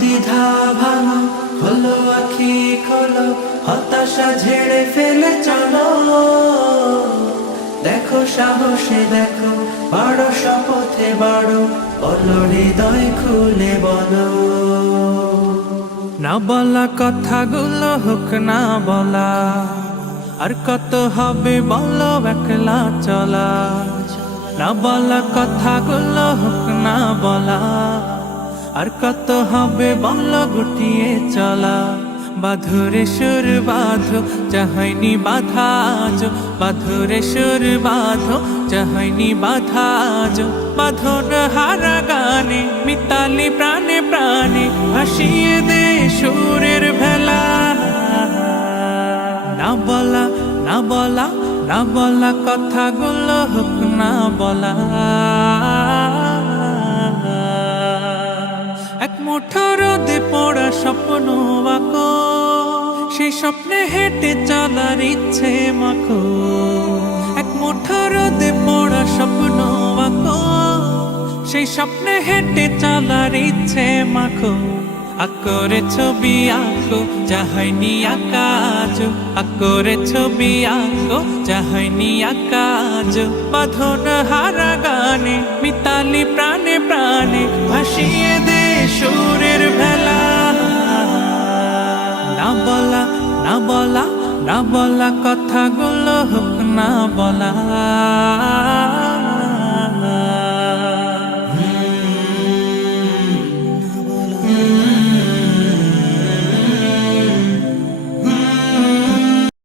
দ্বিধা ভাঙো খোলো আখি খোলো হতাশা ঝেড়ে ফেলে চলো সাহসে দেখো বাড়ো শপথে বাড়ো বলো হৃদয় খুলে বলো। না বলা কথাগুলো হোক, না বলা, আর কত হবে বলো একলা চলা। না বলা কথাগুলো হোক, না বলা, আর কত হবে বলো গুটিয়ে চলা। বাধুরে সুর বাঁধো চাহাইনি বাধা আজ। বাধুরে সুর বাঁধো চাহাইনি বাধা আজ। হারা গানে, মিতালি প্রাণে প্রাণে, ভাসিয়ে দে সুরের ভেলা। না বলা না বলা না বলা কথাগুলো হোক, না বলা। এক মুঠো রোদে পড়া স্বপ্ন আঁকো সেই স্বপ্নে হেঁটে চলার ইচ্ছে মাখো এক মুঠো রোদে পড়া স্বপ্ন আঁকো সেই স্বপ্নে হেঁটে চলার ইচ্ছে মাখো আকরে ছবি আঁকো যাহাইনি আকাজ আকরে ছবি আঁকো যাহাইনি আকাজ বাঁধন হারা গানে, মিতালি প্রাণে প্রাণে ভাসিয়ে দে সুরের ভেলা। না বলা না বলা না বলা কথাগুলো হোক না বলা।